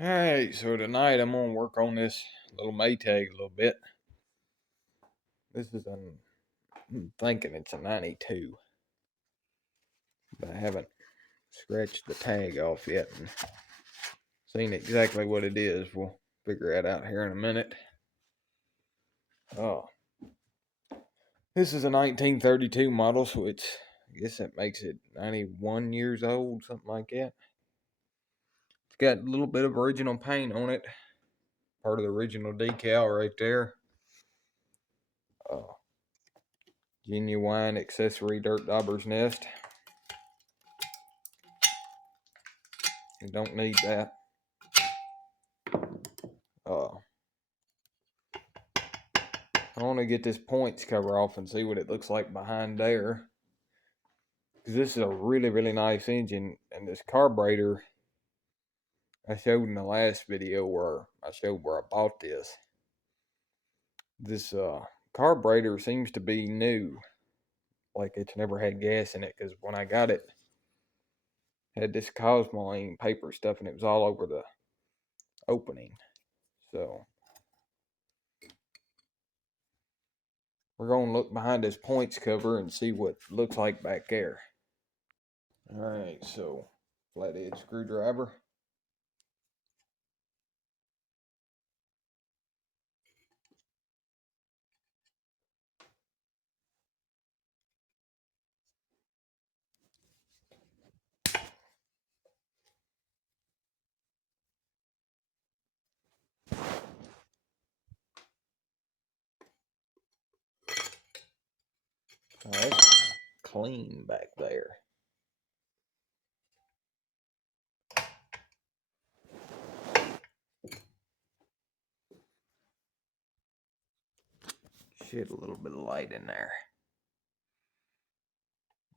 Alright, so tonight I'm gonna work on this little Maytag a little bit. This is I'm thinking it's a 92, but I haven't scratched the tag off yet and seen exactly what it is. We'll figure that out here in a minute. Oh, this is a 1932 model, so I guess that makes it 91 years old, something like that. It's got a little bit of original paint on it, part of the original decal right there. Genuine accessory dirt dauber's nest. You don't need that. I want to get this points cover off and see what it looks like behind there. Because this is a really, really nice engine. And this carburetor I showed in the last video where I showed where I bought this. This carburetor seems to be new. Like it's never had gas in it. Because when I got it, had this Cosmoline paper stuff and it was all over the opening. So we're going to look behind this points cover and see what it looks like back there. Alright, so flathead screwdriver. Oh, that's clean back there. Shit, a little bit of light in there.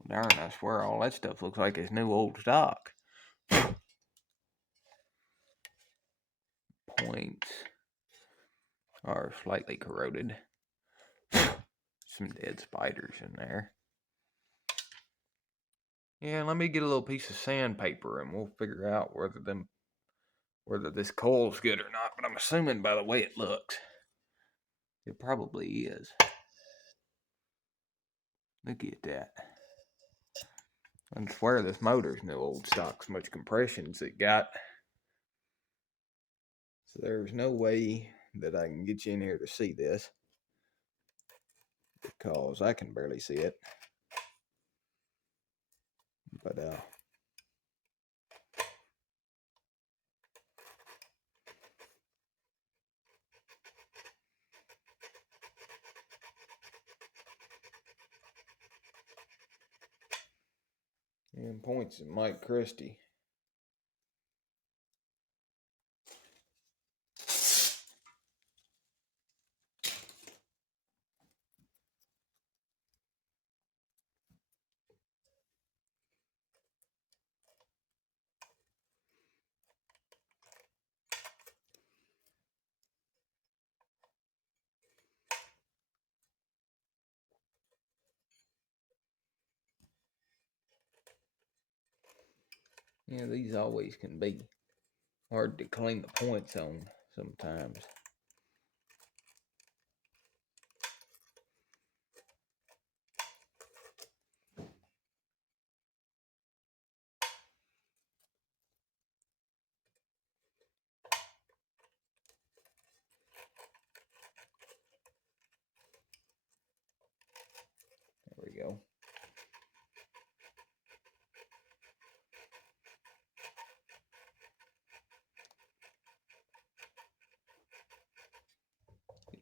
Darn, I swear all that stuff looks like it's new old stock. Points are slightly corroded. Some dead spiders in there. Yeah, let me get a little piece of sandpaper and we'll figure out whether this coil's good or not. But I'm assuming by the way it looks, it probably is. Look at that. I swear this motor's new old stock. So much compressions it got. So there's no way that I can get you in here to see this, because I can barely see it. But and points at Mike Christie. Yeah, these always can be hard to clean the points on sometimes. There we go.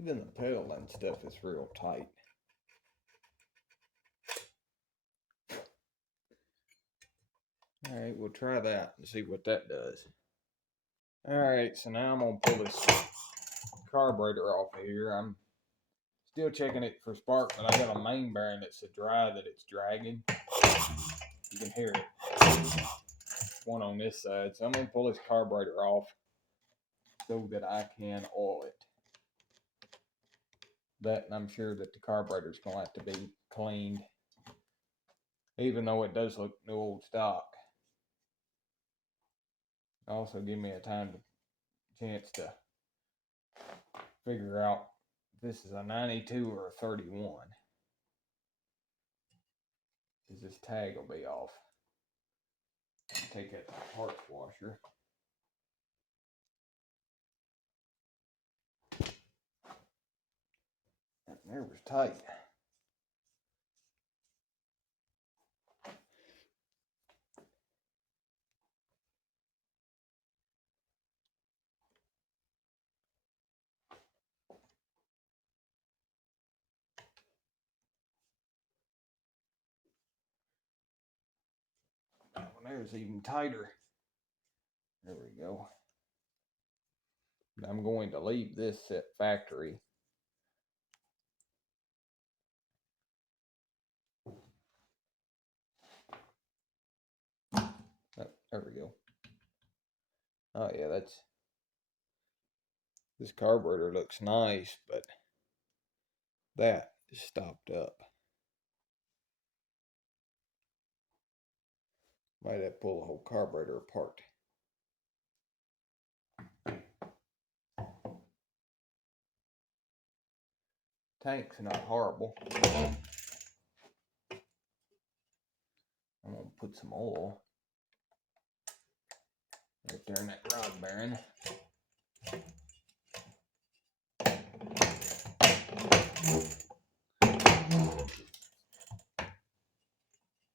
Even the pedal and stuff is real tight. Alright, we'll try that and see what that does. Alright, so now I'm going to pull this carburetor off of here. I'm still checking it for spark, but I got a main bearing that's so dry that it's dragging. You can hear it. One on this side. So I'm going to pull this carburetor off so that I can oil it. That, and I'm sure that the carburetor's going to have to be cleaned, even though it does look new old stock. Also give me a time to chance to figure out if this is a 92 or a 31. Because this tag will be off. Take it to the parts washer. That there was tight. That one there's even tighter. There we go. I'm going to leave this at factory. Oh, there we go. Oh yeah, this carburetor looks nice, but that is stopped up. Might have to pull the whole carburetor apart. Tank's not horrible. I'm gonna put some oil right there in that rod bearing.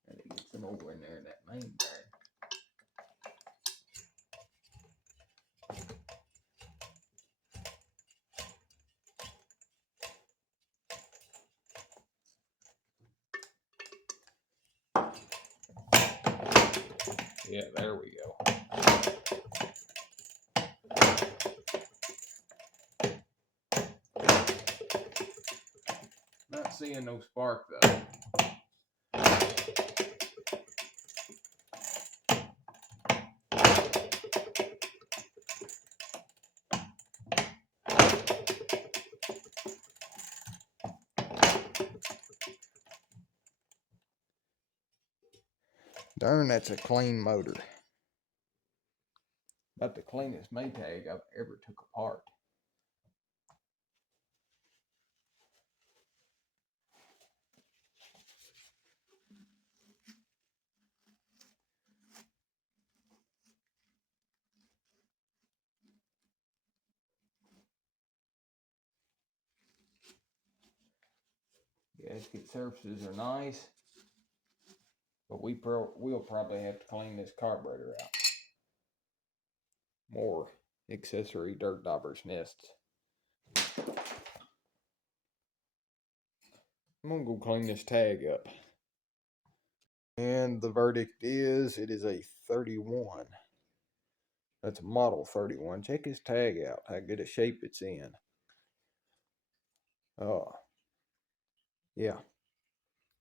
And it gets some over in there in that main bearing. Yeah, there we go. Not seeing no spark though. Darn, that's a clean motor. About the cleanest Maytag I've ever took apart. Gasket surfaces are nice, but we'll probably have to clean this carburetor out. More accessory dirt dauber's nests. I'm gonna go clean this tag up. And the verdict is, it is a 31. That's a model 31. Check his tag out, how good a shape it's in. Yeah.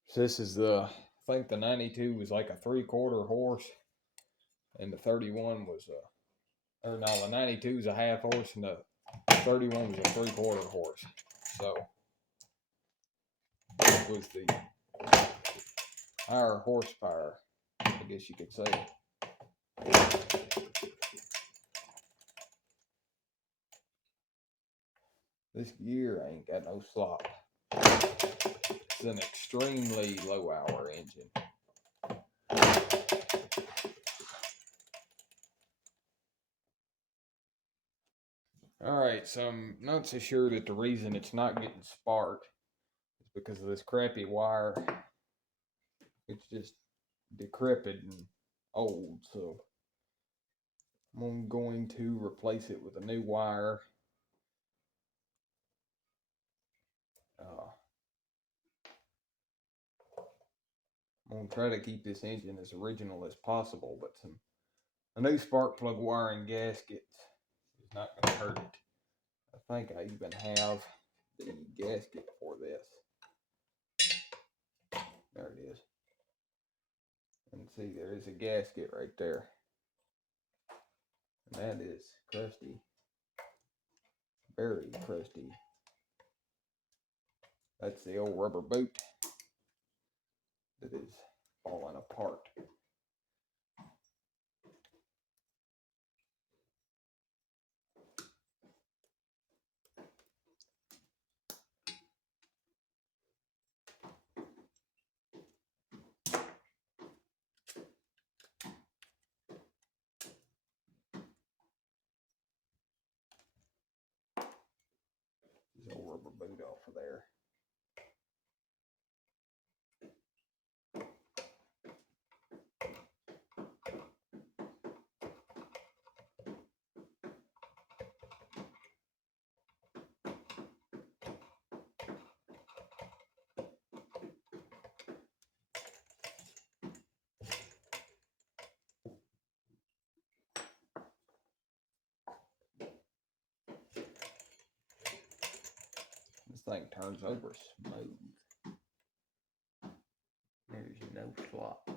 So this is I think the 92 was like a 3/4 horse, and the 31 was or no, the 92 is a half horse, and the 31 was a 3/4 horse. So it was the higher horsepower, I guess you could say. This gear ain't got no slop. It's an extremely low hour engine. Alright, so I'm not so sure that the reason it's not getting spark is because of this crappy wire. It's just decrepit and old, so I'm going to replace it with a new wire. I'm going to try to keep this engine as original as possible, but a new spark plug wire and gasket is not going to hurt it. I think I even have the gasket for this. There it is. And see, there is a gasket right there. And that is crusty. Very crusty. That's the old rubber boot that is falling apart. thing turns over smooth. There's no slop.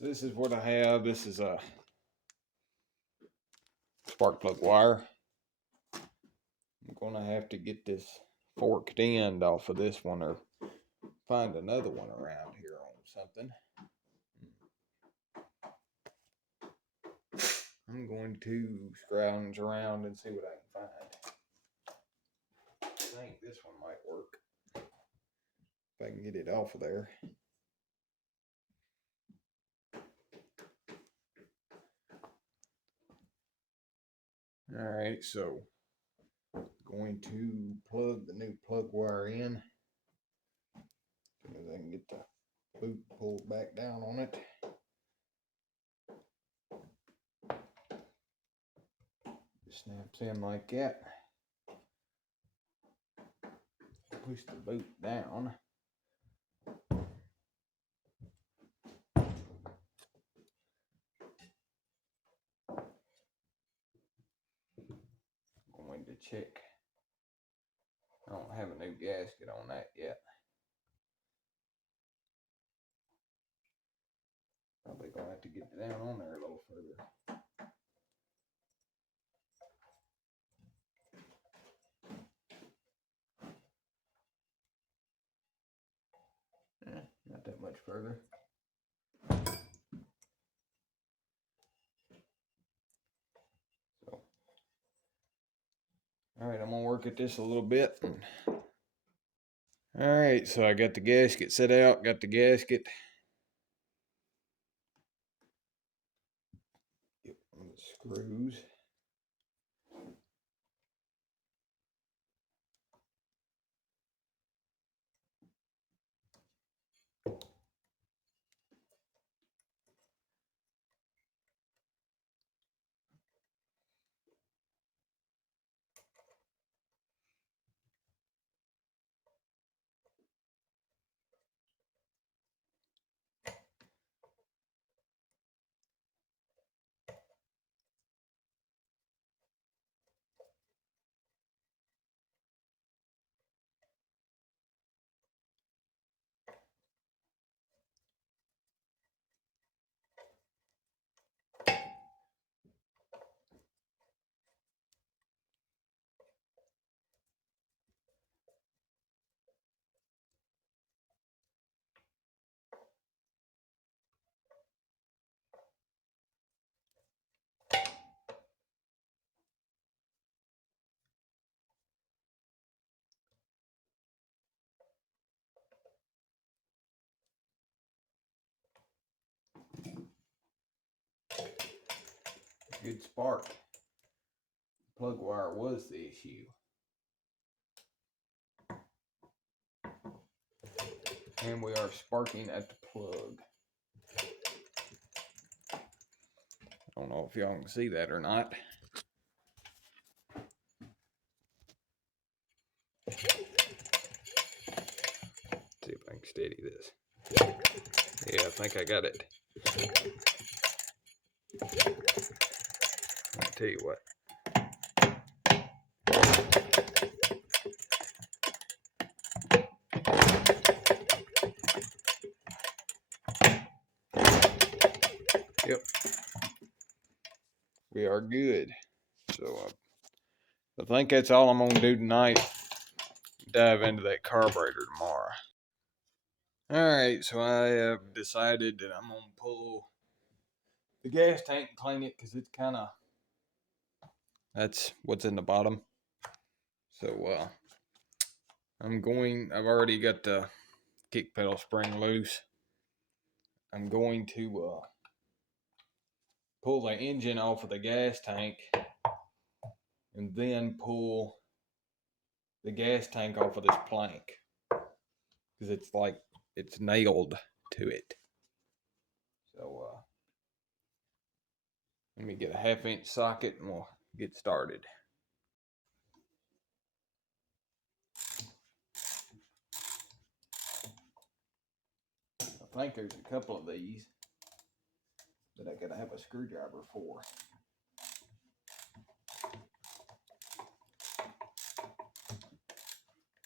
So this is what I have. This is a spark plug wire. I'm gonna have to get this forked end off of this one or find another one around here on something. I'm going to scrounge around and see what I can find. I think this one might work. If I can get it off of there. Alright, so going to plug the new plug wire in. As soon as I can get the boot pulled back down on it. Just snaps in like that. Push the boot down. Going to check. I don't have a new gasket on that yet. Probably gonna have to get it down on there a little further. Not that much further. So, all right, I'm gonna work at this a little bit. All right, so I got the gasket set out, got the gasket. Get one of the screws. Good spark. Plug wire was the issue. And we are sparking at the plug. I don't know if y'all can see that or not. See if I can steady this. Yeah, I think I got it. I'll tell you what. Yep. We are good. So I think that's all I'm going to do tonight. Dive into that carburetor tomorrow. Alright, so I have decided that I'm going to pull the gas tank and clean it because it's kind of, that's what's in the bottom. So I've already got the kick pedal spring loose. I'm going to pull the engine off of the gas tank and then pull the gas tank off of this plank because it's like it's nailed to it. So Let me get a 1/2 inch socket and we'll get started. I think there's a couple of these that I gotta have a screwdriver for.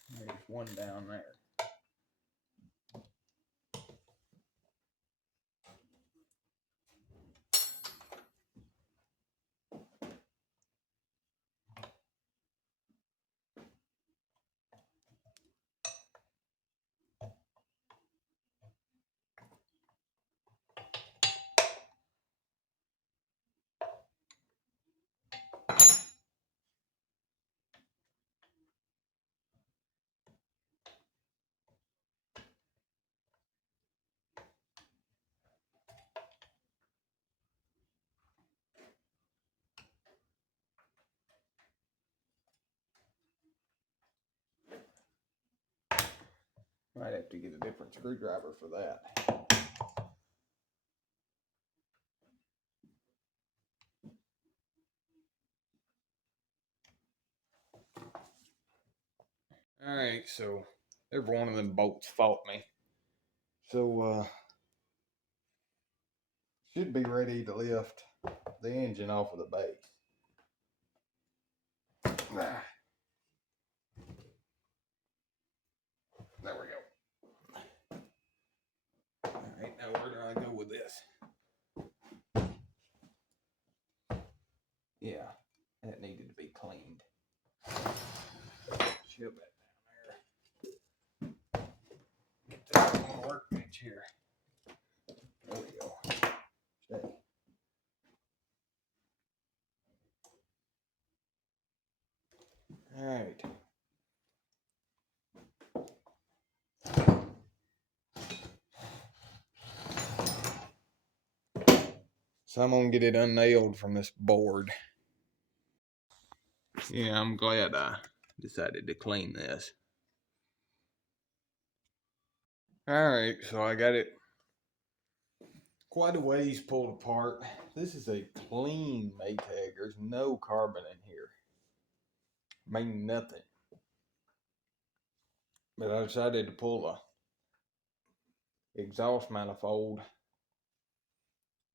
There's one down there. Might have to get a different screwdriver for that. Alright, so every one of them bolts fought me. So should be ready to lift the engine off of the base. There we go. Alright, now where do I go with this? Yeah, that needed to be cleaned. Shove that down there. Get that on the workbench here. There we go. Stay. Alright. So I'm gonna get it unnailed from this board. Yeah, I'm glad I decided to clean this. Alright, so I got it quite a ways pulled apart. This is a clean Maytag. There's no carbon in here. I mean, nothing. But I decided to pull a exhaust manifold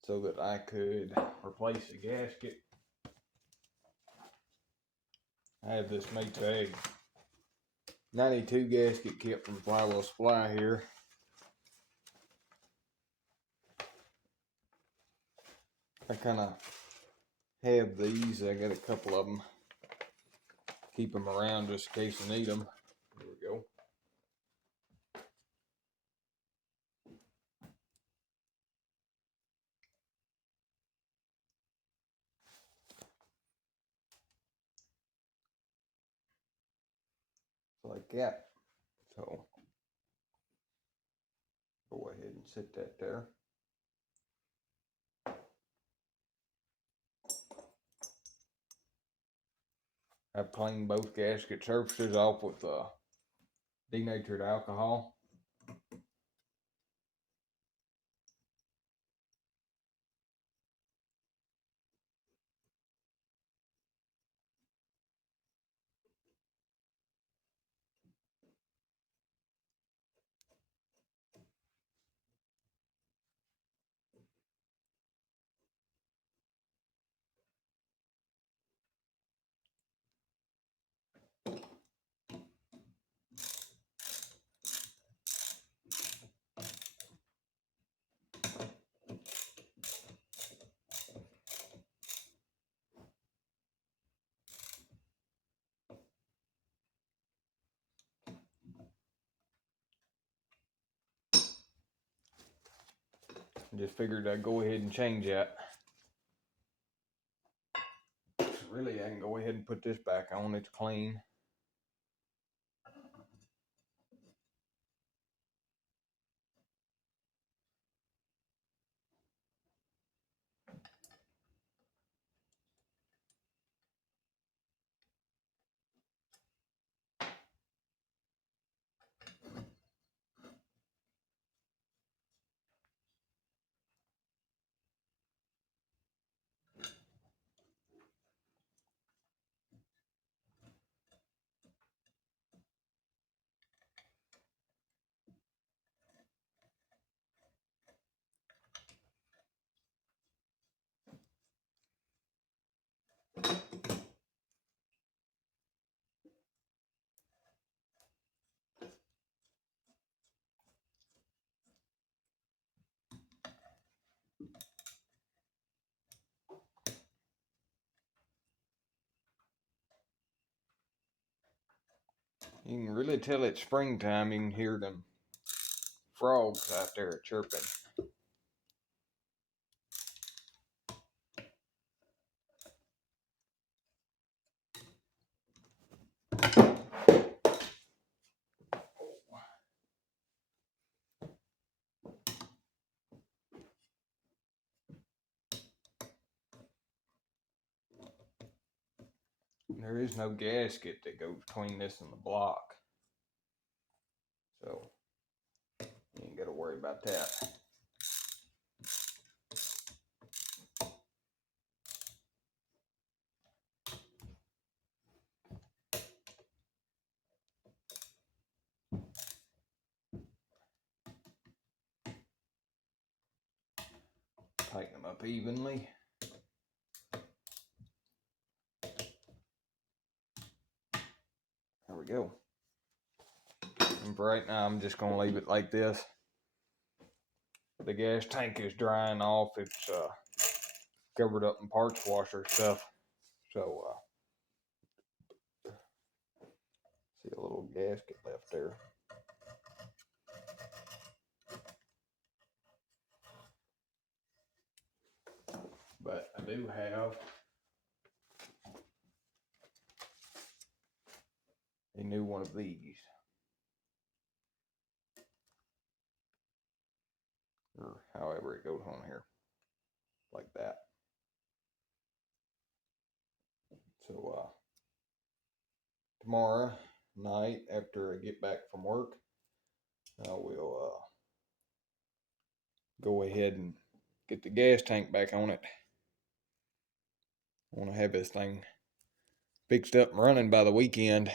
so that I could replace the gasket. I have this Maytag 92 gasket kit from Flywheel Supply here. I kind of have these. I got a couple of them. Keep them around just in case I need them. There we go. Like that. So go ahead and sit that there. I've cleaned both gasket surfaces off with denatured alcohol. Just figured I'd go ahead and change that. Really, I can go ahead and put this back on. It's clean. You can really tell it's springtime. You can hear them frogs out there chirping. There is no gasket that goes between this and the block, so you ain't got to worry about that. Tighten them up evenly. There we go. And for right now, I'm just going to leave it like this. The gas tank is drying off. It's covered up in parts washer stuff. So, see a little gasket left there. But I do have a new one of these. Or however it goes on here. Like that. So, tomorrow night after I get back from work, I will go ahead and get the gas tank back on it. I want to have this thing fixed up and running by the weekend.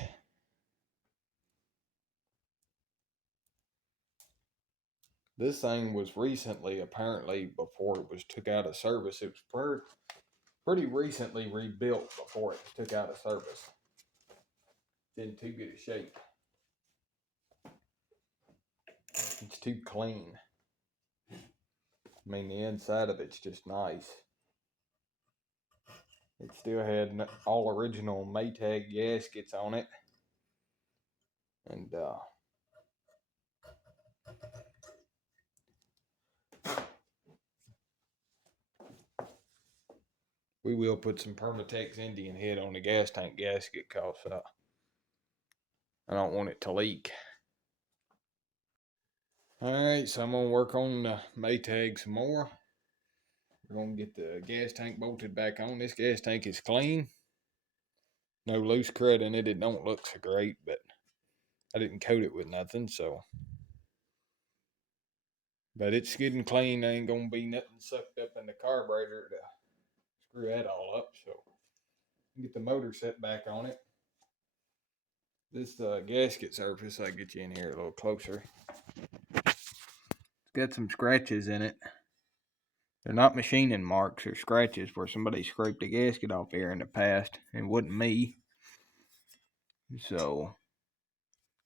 This thing was recently, apparently, before it was took out of service. It was pretty recently rebuilt before it was took out of service. It's in too good a shape. It's too clean. I mean, the inside of it's just nice. It still had all original Maytag gaskets on it. And we will put some Permatex Indian head on the gas tank gasket because I don't want it to leak. Alright, so I'm going to work on the Maytag some more. We're going to get the gas tank bolted back on. This gas tank is clean. No loose crud in it. It don't look so great, but I didn't coat it with nothing, so. But it's getting clean. There ain't going to be nothing sucked up in the carburetor to screw that all up, so. Get the motor set back on it. This gasket surface, I'll get you in here a little closer. It's got some scratches in it. They're not machining marks, they're scratches where somebody scraped the gasket off here in the past. It wasn't me. So,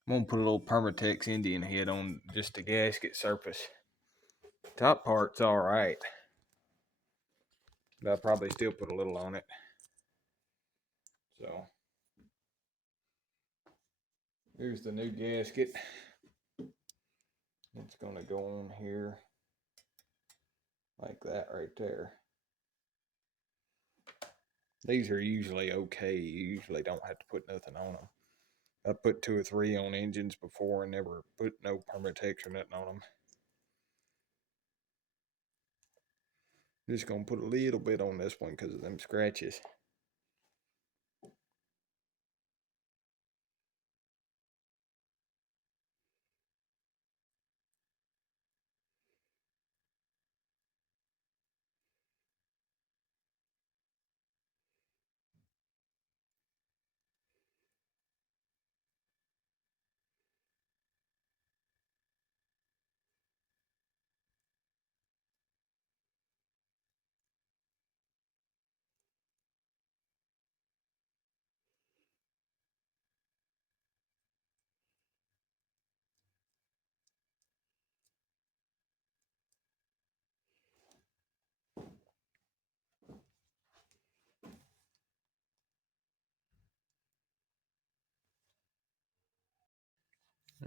I'm going to put a little Permatex Indian head on just the gasket surface. Top part's alright. But I'll probably still put a little on it. So, here's the new gasket. It's going to go on here like that right there. These are usually okay. You usually don't have to put nothing on them. I put 2 or 3 on engines before and never put no Permatex or nothing on them. Just going to put a little bit on this one because of them scratches.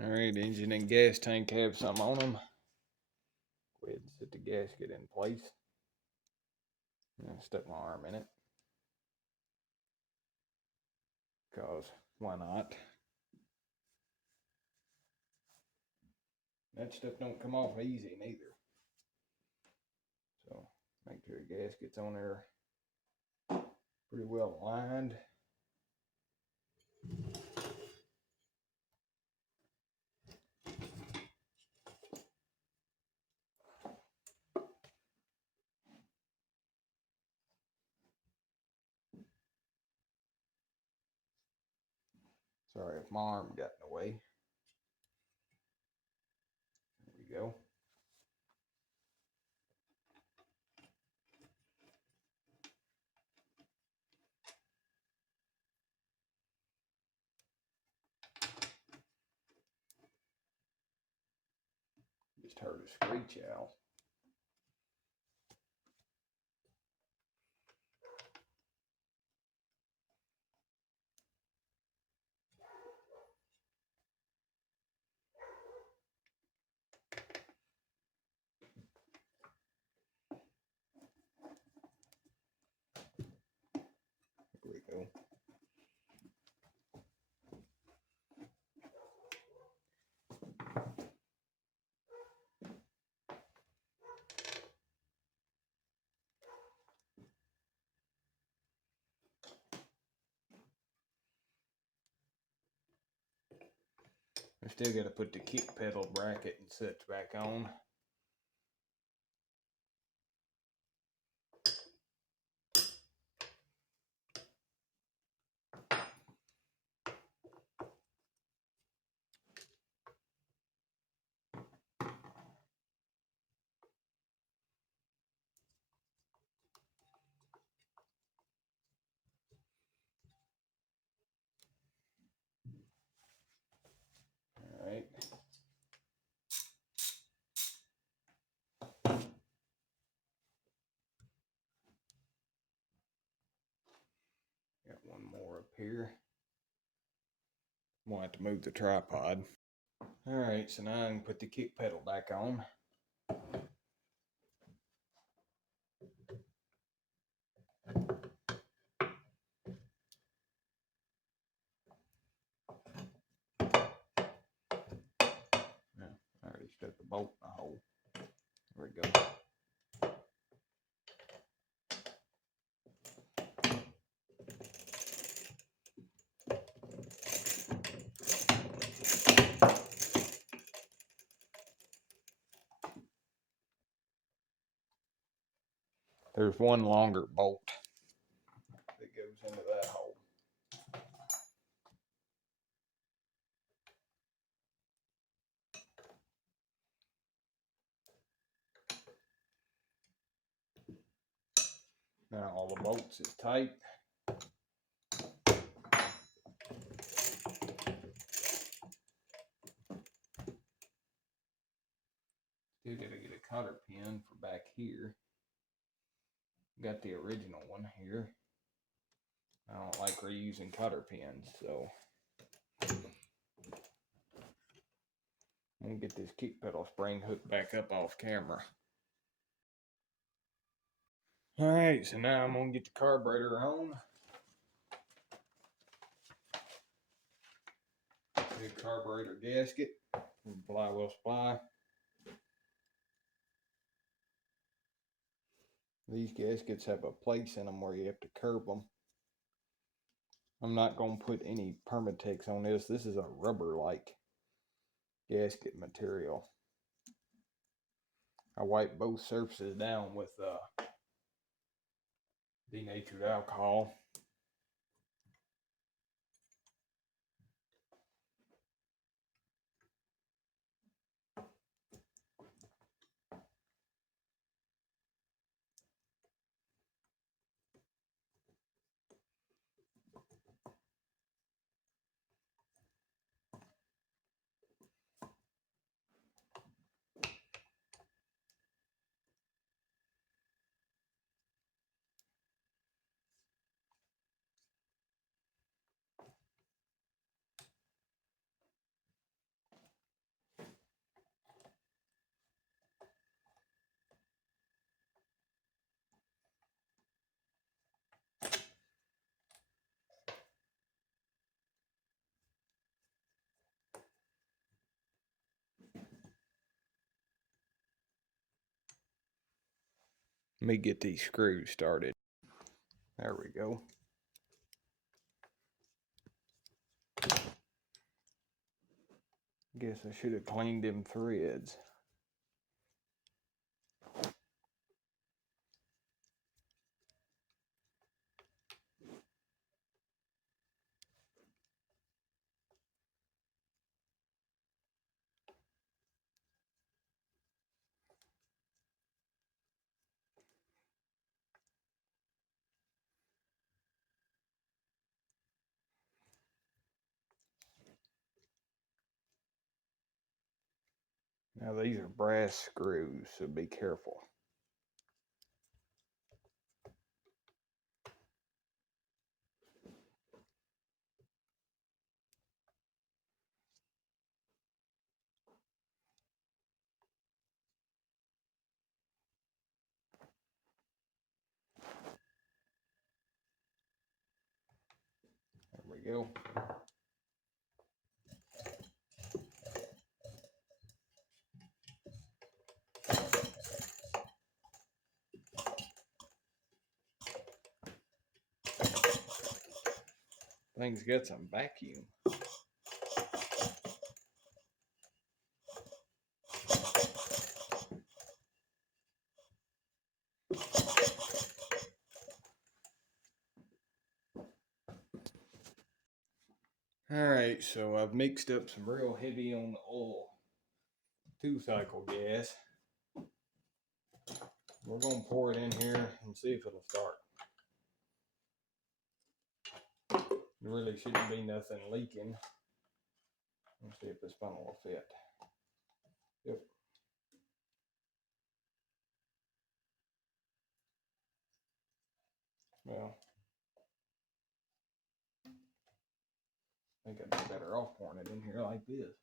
Alright, engine and gas tank have some on them. Go ahead and set the gasket in place. I stuck my arm in it. Because why not? That stuff don't come off easy neither. So make sure the gasket's on there pretty well aligned. Sorry if my arm got in the way. There we go. Just heard a screech owl. There we go. I still got to put the kick pedal bracket and such back on. Alright. Got one more up here. I'm gonna have to move the tripod. Alright, so now I can put the kick pedal back on. I already stuck the bolt in the hole. There we go. There's one longer bolt that goes into that hole. Now all the bolts is tight. Still gotta get a cotter pin for back here. Got the original one here. I don't like reusing cotter pins, so I'm gonna get this kick pedal spring hooked back up off camera. Alright, so now I'm gonna get the carburetor on. The carburetor gasket from Flywheel Supply. These gaskets have a place in them where you have to curve them. I'm not going to put any Permatex on this. This is a rubber-like gasket material. I wipe both surfaces down with denatured alcohol. Let me get these screws started. There we go. Guess I should have cleaned them threads. Now these are brass screws, so be careful. There we go. Thing's got some vacuum. Alright, so I've mixed up some real heavy on the oil 2-cycle gas. We're going to pour it in here and see if it'll start. There really shouldn't be nothing leaking. Let's see if this funnel will fit. Yep. Well, I think I'd be better off pouring it in here like this.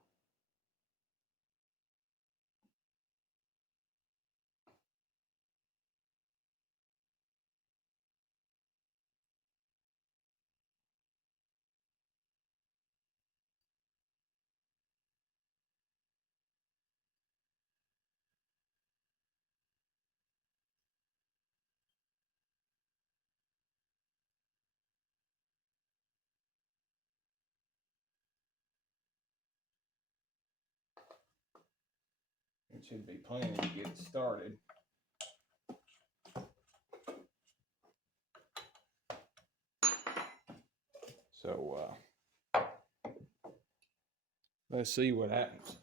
It should be plenty to get it started. So, let's see what happens.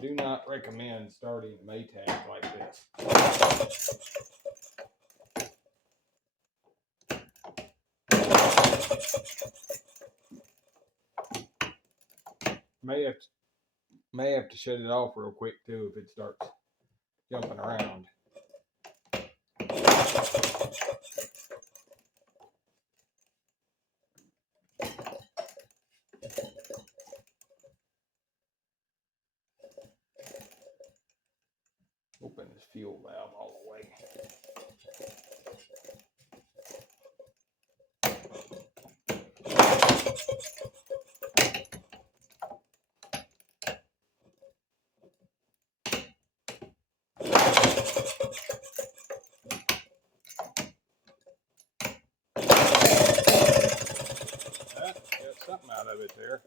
Do not recommend starting Maytag like this. May have to shut it off real quick too if it starts jumping around. Open this fuel valve all the way. Got something out of it there.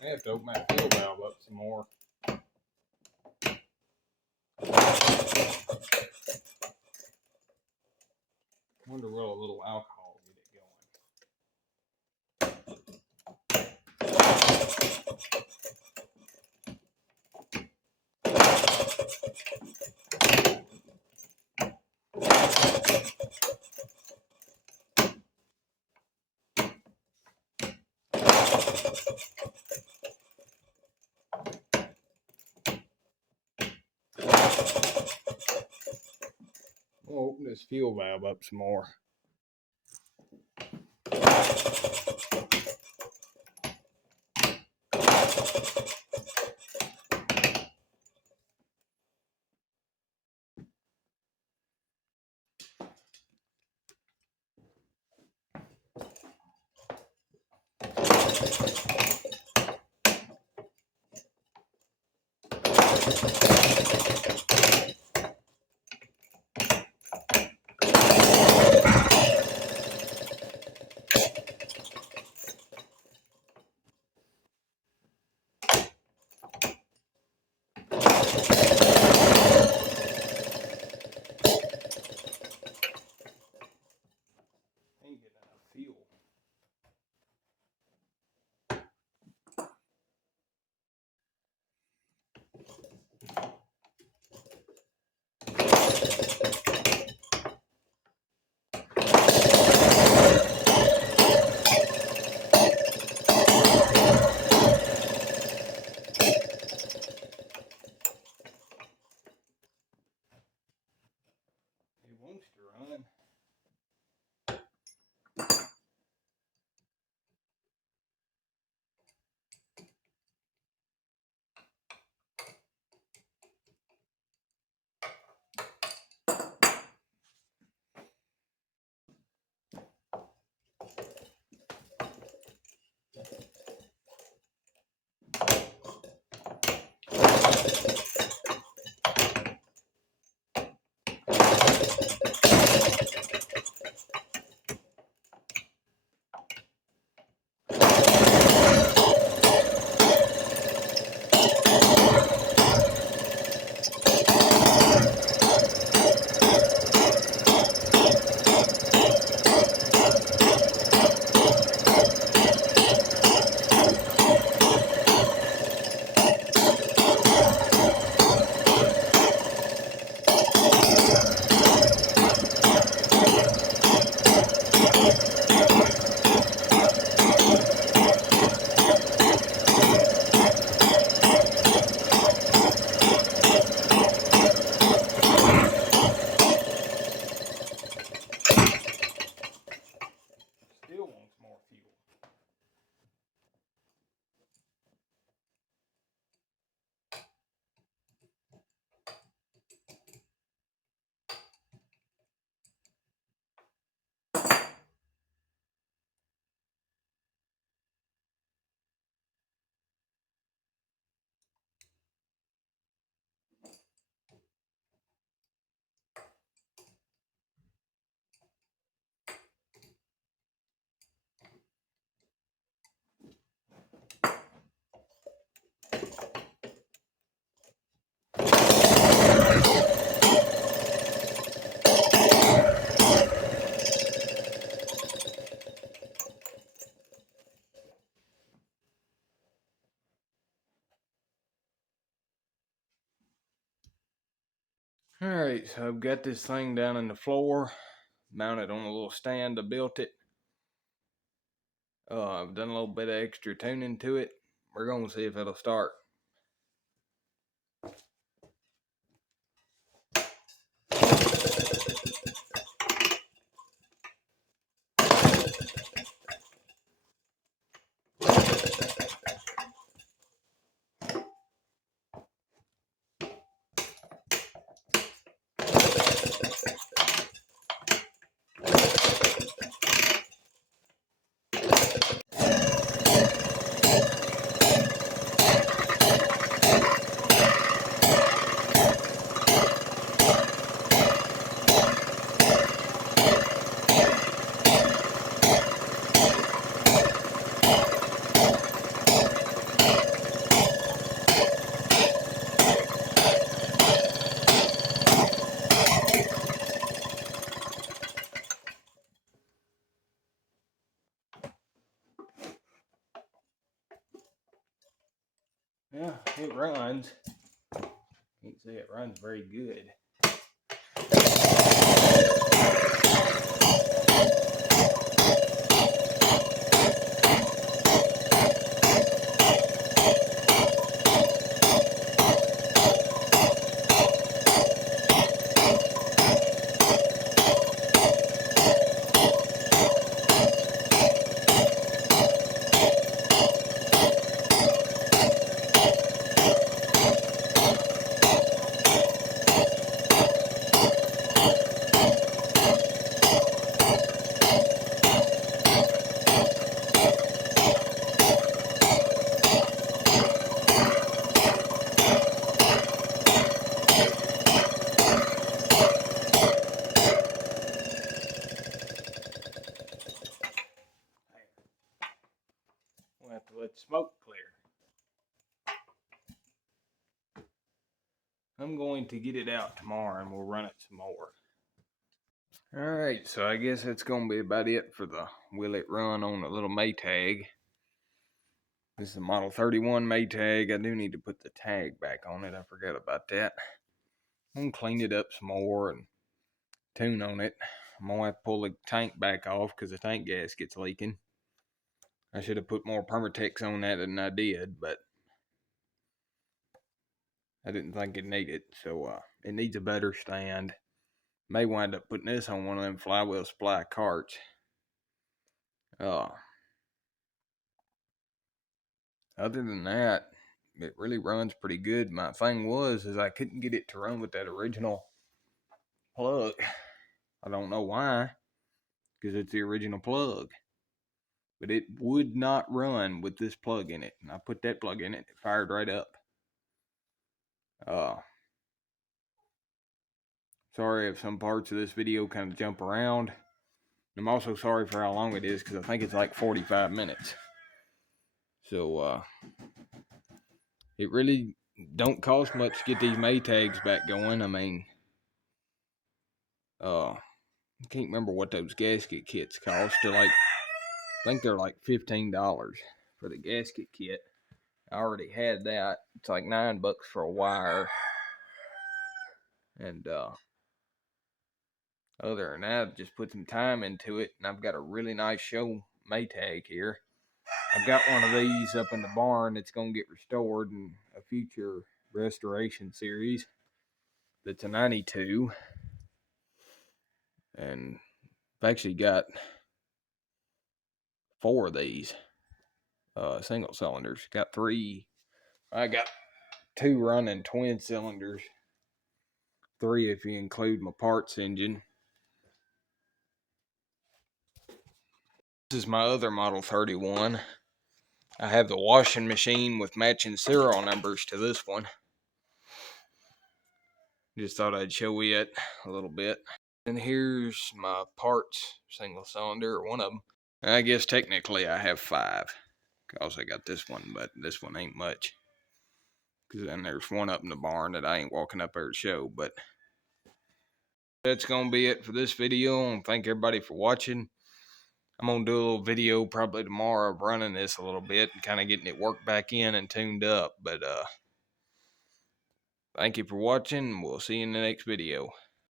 I have to open that fuel valve up some more. Wonder will a little alcohol get it going. We'll open this fuel valve up some more. Alright, so I've got this thing down in the floor, mounted on a little stand. I built it. I've done a little bit of extra tuning to it. We're going to see if it'll start. Yeah, it runs. You can see it runs very good. going to get it out tomorrow and we'll run it some more. Alright, so I guess that's going to be about it for the Will It Run on the little Maytag. This is the Model 31 Maytag. I do need to put the tag back on it. I forgot about that. I'm going to clean it up some more and tune on it. I'm going to have to pull the tank back off because the tank gas gets leaking. I should have put more Permatex on that than I did, but I didn't think it needed. So it needs a better stand. May wind up putting this on one of them flywheel supply carts. Other than that, it really runs pretty good. My thing is I couldn't get it to run with that original plug. I don't know why, because it's the original plug. But it would not run with this plug in it. And I put that plug in it, it fired right up. Sorry if some parts of this video kind of jump around. I'm also sorry for how long it is, because I think it's like 45 minutes. So, it really don't cost much to get these Maytags back going. I mean, I can't remember what those gasket kits cost. They're like, I think they're like $15 for the gasket kit. I already had that. It's like $9 for a wire. And, other than that, I've just put some time into it, and I've got a really nice show Maytag here. I've got one of these up in the barn that's going to get restored in a future restoration series. That's a 92. And I've actually got 4 of these single cylinders. Got 3. I got 2 running twin cylinders. 3 if you include my parts engine. This is my other Model 31. I have the washing machine with matching serial numbers to this one. Just thought I'd show you it a little bit. And here's my parts single cylinder, or one of them. I guess technically I have 5. Because I got this one, but this one ain't much. Because then there's one up in the barn that I ain't walking up there to show. But that's going to be it for this video. And thank everybody for watching. I'm going to do a little video probably tomorrow of running this a little bit and kind of getting it worked back in and tuned up. But thank you for watching. We'll see you in the next video.